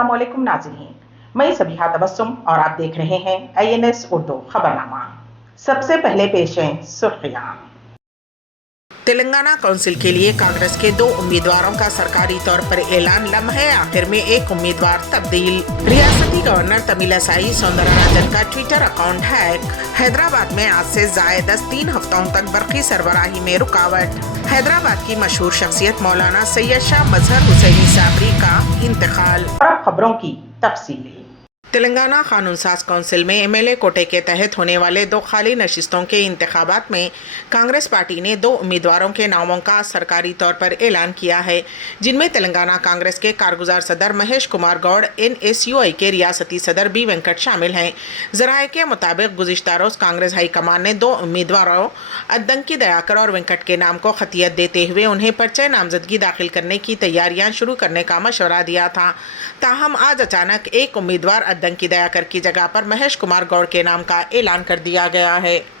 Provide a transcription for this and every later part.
अस्सलाम वालेकुम नाज़रीन, मैं सबिहा तबस्सुम और आप देख रहे हैं INS उर्दू खबरनामा। सबसे पहले पेश हैं सुर्खियां। तेलंगाना काउंसिल के लिए कांग्रेस के 2 उम्मीदवारों का सरकारी तौर पर ऐलान। लम्हे आखिर में एक उम्मीदवार तब्दील। रियासती गवर्नर तमिलिसाई सौंदरराजन का ट्विटर अकाउंट हैक। हैदराबाद में आज से जायद 3 हफ्तों तक बरकी सरबराही में रुकावट। हैदराबाद की मशहूर शख्सियत मौलाना सैयद शाह मजहर हुसैनी साबरी का इंतकाल। अब खबरों की तफसील। तेलंगाना कानून साज काउंसिल में MLA कोटे के तहत होने वाले 2 खाली नशिस्तों के इंतखाबात में कांग्रेस पार्टी ने 2 उम्मीदवारों के नामों का सरकारी तौर पर ऐलान किया है, जिनमें तेलंगाना कांग्रेस के कारगुजार सदर महेश कुमार गौड़, NSUI के रियासती सदर B वेंकट शामिल हैं। जराये के मुताबिक गुज़िश्ता रोज़ कांग्रेस हाईकमान ने 2 उम्मीदवारों अद्दंकी दयाकर और वेंकट के नाम को खतियत देते हुए उन्हें पर्चे नामजदगी दाखिल करने की तैयारियां शुरू करने का मशवरा दिया था। ताहम आज अचानक एक उम्मीदवार अद्दंकी दयाकर की जगह पर महेश कुमार गौड़ के नाम का ऐलान कर दिया गया है।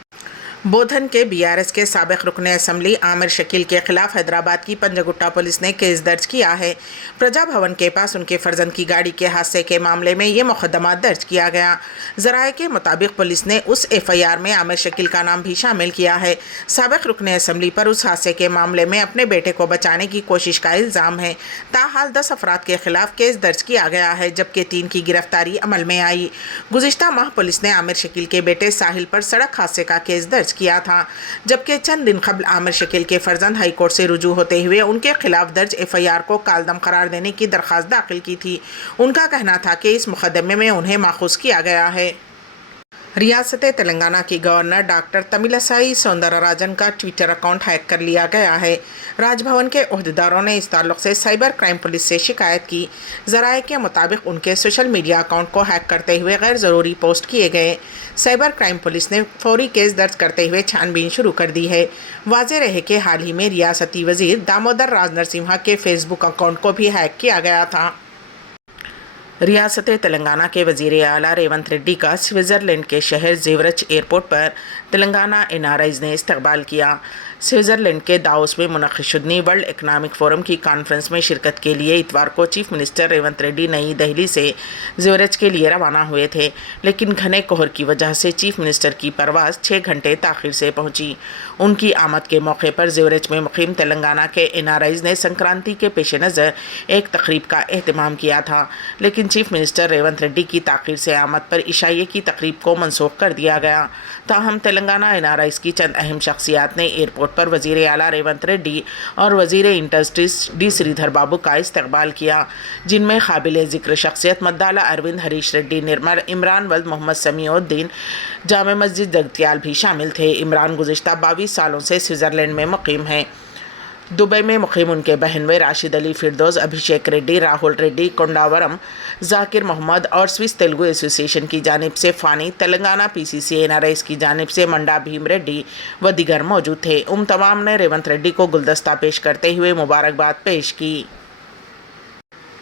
बोधन के BRS के साबिक रुकन असम्बली आमिर शकील के खिलाफ हैदराबाद की पंजगुट्टा पुलिस ने केस दर्ज किया है। प्रजा भवन के पास उनके फर्जंद की गाड़ी के हादसे के मामले में ये मुकदमा दर्ज किया गया। जराये के मुताबिक पुलिस ने उस FIR में आमिर शकील का नाम भी शामिल किया है। साबिक रुकन असम्बली पर उस हादसे के मामले में अपने बेटे को बचाने की कोशिश का इल्ज़ाम है। ताहाल 10 अफराद के खिलाफ केस दर्ज किया गया है, जबकि 3 की गिरफ्तारी अमल में आई। गुज़िश्ता माह पुलिस ने आमिर शकील के बेटे साहिल पर सड़क हादसे का केस दर्ज किया था, जबकि चंद दिन कबल आमिर शकील के फर्जंद हाई कोर्ट से रुजू होते हुए उनके खिलाफ दर्ज FIR को कालदम करार देने की दरख्वास्त दाखिल की थी। उनका कहना था कि इस मुकदमे में उन्हें माखूज किया गया है। रियासत तेलंगाना की गवर्नर डॉक्टर तमिलिसाई सौंदरराजन का ट्विटर अकाउंट हैक कर लिया गया है। राजभवन के ओहदेदारों ने इस ताल्लुक से साइबर क्राइम पुलिस से शिकायत की। जराये के मुताबिक उनके सोशल मीडिया अकाउंट को हैक करते हुए गैर ज़रूरी पोस्ट किए गए। साइबर क्राइम पुलिस ने फौरी केस दर्ज करते हुए छानबीन शुरू कर दी है। वाज़ेह रहे कि हाल ही में रियासती वज़ीर दामोदर राज नरसिम्हा के फेसबुक अकाउंट को भी हैक किया गया था। रियासत तेलंगाना के वज़ीर आला रेवंत रेड्डी का स्विट्ज़रलैंड के शहर ज़ेवरच एयरपोर्ट पर तेलंगाना NRIs ने इस्तकबाल किया। स्विट्ज़रलैंड के दावोस में मुनक़िद वर्ल्ड इकनॉमिक फ़ोरम की कॉन्फ्रेंस में शिरकत के लिए इतवार को चीफ मिनिस्टर रेवंत रेड्डी नई दिल्ली से ज़ेवरच के लिए रवाना हुए थे, लेकिन घने कोहर की वजह से चीफ मिनिस्टर की परवाज़ 6 घंटे ताख़ीर से पहुंची। उनकी आमद के मौके पर ज़ेवरच में मुक़ीम तेलंगाना के NRIs ने संक्रांति के पेश नज़र एक तकरीब का एहतमाम किया था, लेकिन चीफ मिनिस्टर रेवंत रेड्डी की ताख़ीर से आमद पर इशाइये की तकरीब को मनसूख कर दिया गया। ताहम तेलंगाना NRIs की चंद अहम शख्सियात ने एयरपोर्ट पर वज़ीर आला रेवंत रेड्डी और वज़ीर इंडस्ट्रीज D श्रीधर बाबू का इस्तकबाल किया, जिनमें काबिल ज़िक्र शख्सियत मद्दाला अरविंद, हरीश रेड्डी निर्मल, इमरान वल्द, मोहम्मद समीउद्दीन, जामे मस्जिद जगतियाल भी शामिल थे। इमरान गुज़िश्ता 22 सालों से स्विट्ज़रलैंड में मुक़ीम हैं। दुबई में मुक़ीम उनके बहनवे राशिद अली फिरदौस, अभिषेक रेड्डी, राहुल रेड्डी, कोंडावरम, जाकिर मोहम्मद और स्विस तेलुगु एसोसिएशन की जानिब से फ़ानी, तेलंगाना PCC NRIs की जानिब से मंडा भीम रेड्डी व दीगर मौजूद थे। तमाम ने रेवंत रेड्डी को गुलदस्ता पेश करते हुए मुबारकबाद पेश की।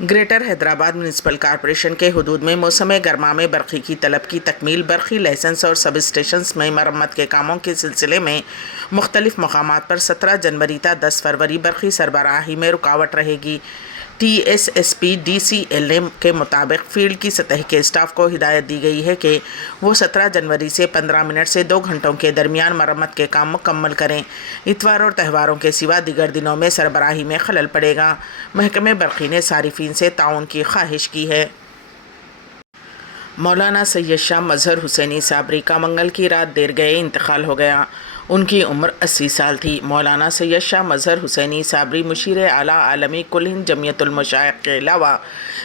ग्रेटर हैदराबाद म्यूनसिपल कॉरपोरेशन के हुदूद में मौसम गर्मा में बरक़ी की तलब की तकमील, बरक़ी लाइसेंस और सब स्टेशंस में मरम्मत के कामों के सिलसिले में मुख्तलिफ मकामात पर 17 जनवरी ta 10 फरवरी बरक़ी सरबराही में रुकावट रहेगी। TSSP DCLA के मुताबिक फील्ड की सतह के स्टाफ को हिदायत दी गई है कि वो 17 जनवरी से 15 मिनट से 2 घंटों के दरमियान मरम्मत के काम मुकम्मल करें। इतवार और त्यौहारों के सिवा दीगर दिनों में सरबराही में खलल पड़ेगा। महकमे बरक़ी ने सारिफीन से ताउन की ख्वाहिश की है। मौलाना सैयद शाह मजहर हुसैनी साबरी का मंगल की रात देर गए इंतकाल हो गया। उनकी उम्र 80 साल थी। मौलाना सैयद शाह मजहर हुसैनी साबरी मुशीर आला आलमी कुल हिंद जमियतुल मशाइख के अलावा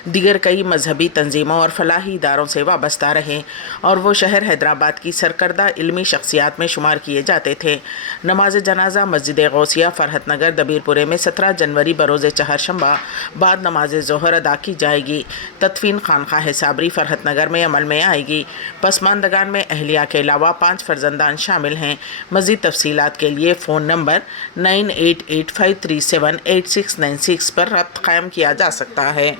दीगर कई मजहबी तंजीमों और फलाही इदारों से वाबस्ता रहे और वो शहर हैदराबाद की सरकर्दा इल्मी शख्सियात में शुमार किए जाते थे। नमाज जनाजा मस्जिद गौसिया फरहत नगर दबीरपुरे में 17 जनवरी बरोज़ चहारशंबा बाद नमाज ज़ोहर अदा की जाएगी। तदफीन खानकाह साबरी फरहत नगर में अमल में आएगी। पसमानदगान में अहलिया के अलावा 5 फर्जंदान शामिल हैं। मज़ीद तफसीलात के लिए फ़ोन नंबर 9885378696 पर रब्त कायम किया जा सकता है।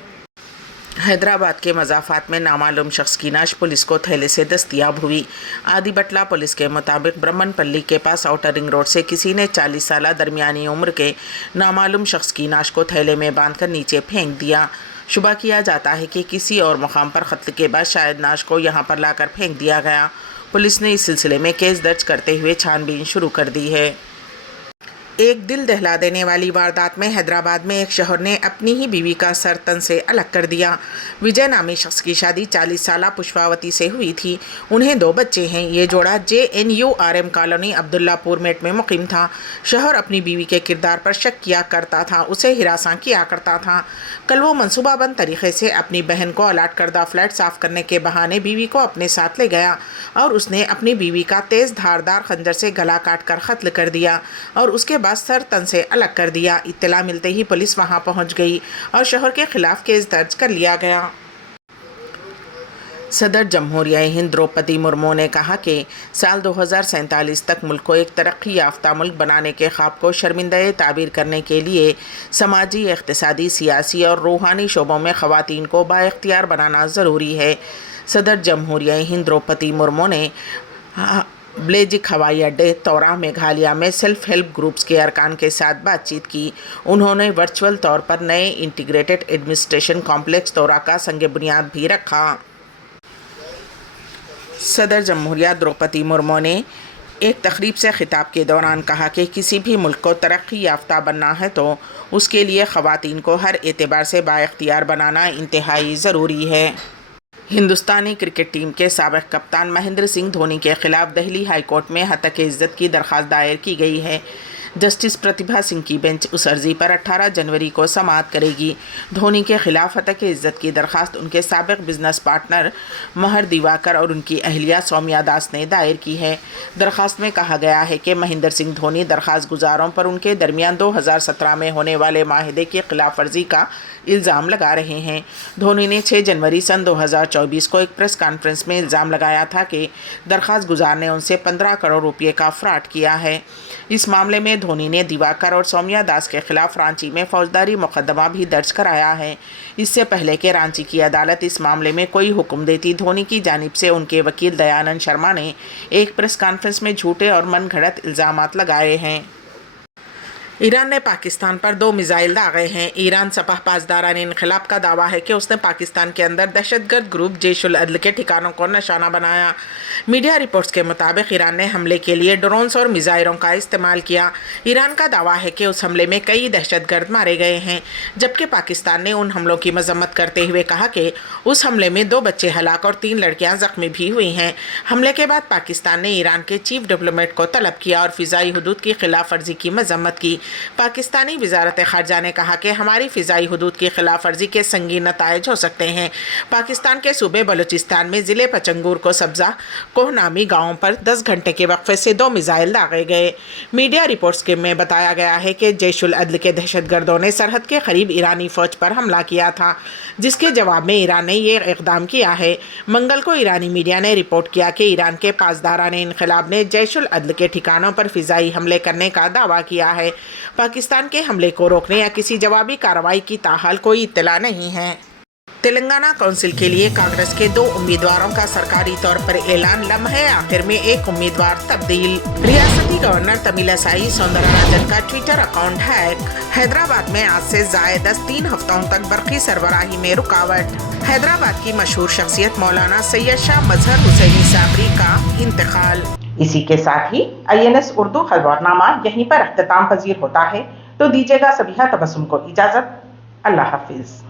हैदराबाद के मज़ाफ़ात में नामालूम शख्स की नाश पुलिस को थैले से दस्तयाब हुई। आदि बटला पुलिस के मुताबिक ब्रह्मनपल्ली के पास आउटर रिंग रोड से किसी ने 40 साल दरमियानी उम्र के नामालूम शख्स की नाश को थैले में बांधकर नीचे फेंक दिया। شبہ کیا جاتا ہے کہ کسی اور مقام پر قتل کے بعد شاید نعش کو یہاں پر لا کر پھینک دیا گیا۔ پولیس نے اس سلسلے میں کیس درج کرتے ہوئے چھان بین شروع کر دی ہے۔ ایک دل دہلا دینے والی واردات میں حیدرآباد میں ایک شوہر نے اپنی ہی بیوی کا سر تن سے الگ کر دیا۔ وجے نامی شخص کی شادی 40 سالہ پشپاوتی سے ہوئی تھی۔ انہیں 2 بچے ہیں۔ یہ جوڑا JNURM کالونی عبداللہ پور میٹ میں مقیم تھا۔ شوہر اپنی بیوی کے کردار پر شک کیا کرتا تھا، اسے ہراساں کیا کرتا تھا۔ کل وہ منصوبہ بند طریقے سے اپنی بہن کو الاٹ کردہ فلیٹ صاف کرنے کے بہانے بیوی کو اپنے ساتھ لے گیا اور اس نے اپنی بیوی کا تیز دھاردار خنجر سے گلا کاٹ کر قتل کر دیا اور اس کے بعد سر تن سے الگ کر دیا۔ اطلاع ملتے ہی پولیس وہاں پہنچ گئی اور شوہر کے خلاف کیس درج کر لیا گیا۔ صدر جمہوریہ ہند دروپدی مرمو نے کہا کہ سال 2047 تک ملک کو ایک ترقی یافتہ ملک بنانے کے خواب کو شرمندہ تعبیر کرنے کے لیے سماجی، اقتصادی، سیاسی اور روحانی شعبوں میں خواتین کو بااختیار بنانا ضروری ہے۔ صدر جمہوریہ ہند دروپدی مرمو نے بلیجک ہوائی اڈے تورا میگھالیہ میں سیلف ہیلپ گروپس کے ارکان کے ساتھ بات چیت کی۔ انہوں نے ورچوئل طور پر نئے انٹیگریٹڈ ایڈمنسٹریشن کمپلیکس تورا کا سنگ بنیاد بھی رکھا۔ صدر جمہوریہ دروپدی مرمو نے ایک تقریب سے خطاب کے دوران کہا کہ کسی بھی ملک کو ترقی یافتہ بننا ہے تو اس کے لیے خواتین کو ہر اعتبار سے بااختیار بنانا انتہائی ضروری ہے۔ ہندوستانی کرکٹ ٹیم کے سابق کپتان مہندر سنگھ دھونی کے خلاف دہلی ہائی کورٹ میں ہتک عزت کی درخواست دائر کی گئی ہے۔ جسٹس پرتیبھا سنگھ کی بینچ اس عرضی پر 18 جنوری کو سماعت کرے گی۔ دھونی کے خلاف ہتک عزت کی درخواست ان کے سابق بزنس پارٹنر مہر دیواکر اور ان کی اہلیہ سومیا داس نے دائر کی ہے۔ درخواست میں کہا گیا ہے کہ مہندر سنگھ دھونی درخواست گزاروں پر ان کے درمیان 2017 میں ہونے والے معاہدے کی خلاف ورزی کا الزام لگا رہے ہیں۔ دھونی نے 6 جنوری سن 2024 کو ایک پریس کانفرنس میں الزام لگایا تھا کہ درخواست گزار نے ان سے 15 کروڑ روپے کا فراڈ کیا ہے۔ اس معاملے میں دھونی نے دیواکر اور سومیا داس کے خلاف رانچی میں فوجداری مقدمہ بھی درج کرایا ہے۔ اس سے پہلے کہ رانچی کی عدالت اس معاملے میں کوئی حکم دیتی، دھونی کی جانب سے ان کے وکیل دیانند شرما نے ایک پریس کانفرنس میں جھوٹے اور من گھڑت الزامات لگائے ہیں۔ ایران نے پاکستان پر 2 میزائل داغے ہیں۔ ایران سپاہ پاسداران انقلاب کا دعویٰ ہے کہ اس نے پاکستان کے اندر دہشت گرد گروپ جیش العدل کے ٹھکانوں کو نشانہ بنایا۔ میڈیا رپورٹس کے مطابق ایران نے حملے کے لیے ڈرونز اور میزائلوں کا استعمال کیا۔ ایران کا دعویٰ ہے کہ اس حملے میں کئی دہشت گرد مارے گئے ہیں، جبکہ پاکستان نے ان حملوں کی مذمت کرتے ہوئے کہا کہ اس حملے میں 2 بچے ہلاک اور 3 لڑکیاں زخمی بھی ہوئی ہیں۔ حملے کے بعد پاکستان نے ایران کے چیف ڈپلومیٹ کو طلب کیا اور فضائی حدود کی خلاف ورزی کی مذمت کی۔ پاکستانی وزارت خارجہ نے کہا کہ ہماری فضائی حدود کی خلاف ورزی کے سنگین نتائج ہو سکتے ہیں۔ پاکستان کے صوبے بلوچستان میں ضلع پچنگور کو سبزہ کوہ نامی گاؤں پر 10 گھنٹے کے وقفے سے 2 میزائل داغے گئے۔ میڈیا رپورٹس میں بتایا گیا ہے کہ جیش العدل کے دہشت گردوں نے سرحد کے قریب ایرانی فوج پر حملہ کیا تھا، جس کے جواب میں ایران نے یہ اقدام کیا ہے۔ منگل کو ایرانی میڈیا نے رپورٹ کیا کہ ایران کے پاسداران انقلاب نے جیش العدل کے ٹھکانوں پر فضائی حملے کرنے کا دعویٰ کیا ہے۔ پاکستان کے حملے کو روکنے یا کسی جوابی کارروائی کی تاحال کوئی اطلاع نہیں ہے۔ تلنگانہ کونسل کے لیے کانگریس کے 2 امیدواروں کا سرکاری طور پر اعلان، لمحے آخر میں ایک امیدوار تبدیل۔ ریاستی گورنر تمیلا سائی سوندراراجن کا ٹویٹر اکاؤنٹ ہیک۔ حیدرآباد میں آج سے زائد از 3 ہفتوں تک برقی سربراہی میں رکاوٹ۔ حیدرآباد کی مشہور شخصیت مولانا سید شاہ مظہر حسینی صابری کا انتقال۔ اسی کے ساتھ ہی INS اردو خبرنامہ یہیں پر اختتام پذیر ہوتا ہے، تو دیجیے گا سبیحہ تبسم کو اجازت۔ اللہ حافظ۔